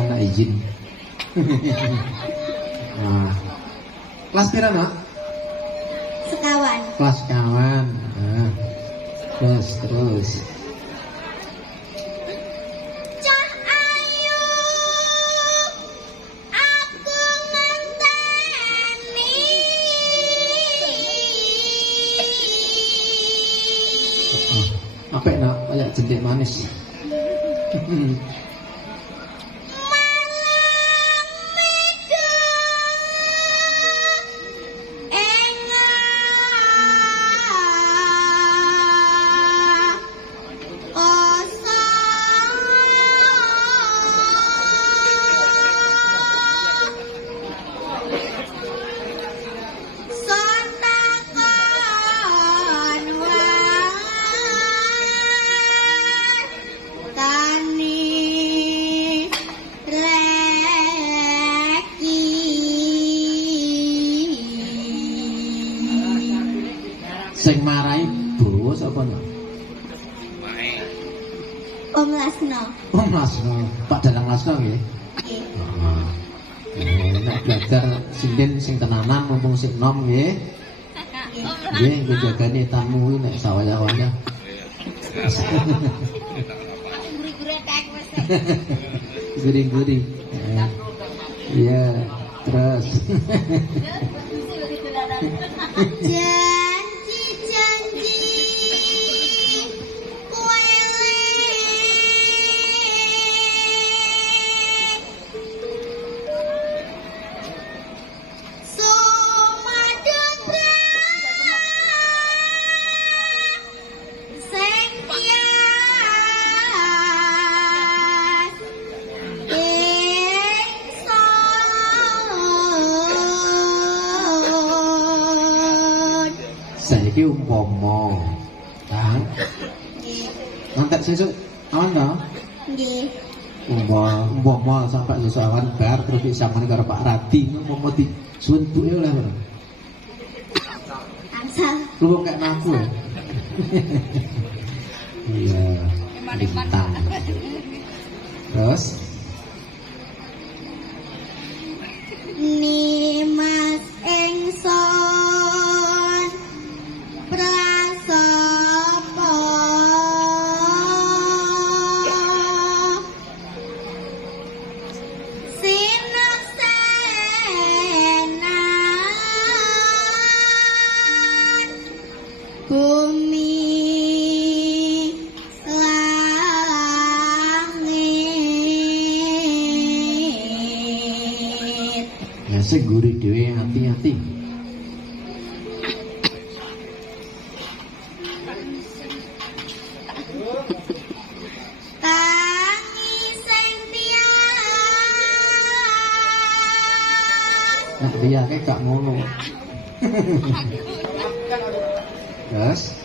anak izin. Nah, kelas pira nak? Sekawan. Kelas kawan. Nah, terus. Cah ayu, aku ngenteni. Apa nak? Kayak jentik manis. Sing marai bos apa no? Om Lasno. Om Lasno, Pak Dalang Lasno nggih. Nggih. Nek belajar sinden sing tenanan mumpung sing nom nggih. Nggih, nggih jagane tamu nek sawaya-waya. Guri-guri. Iya, terus. Janji-janji kuele sumadudra sing tias ingsun. Saiki umpama kan ngantek sesuk awan to? Nggih. Umpama sampai sesuk awan bar terus disamani karo Pak Radi umpama disuntuke oleh ngono. Angsal. Lu kayak naku ya. Iya. Bintang. Terus Nimas ingsun prasapa sinaksenan bumi langit. ya sing gurih dhewe hati-hati. Tangi sing tias Nek dia kayak gak ngono. Terus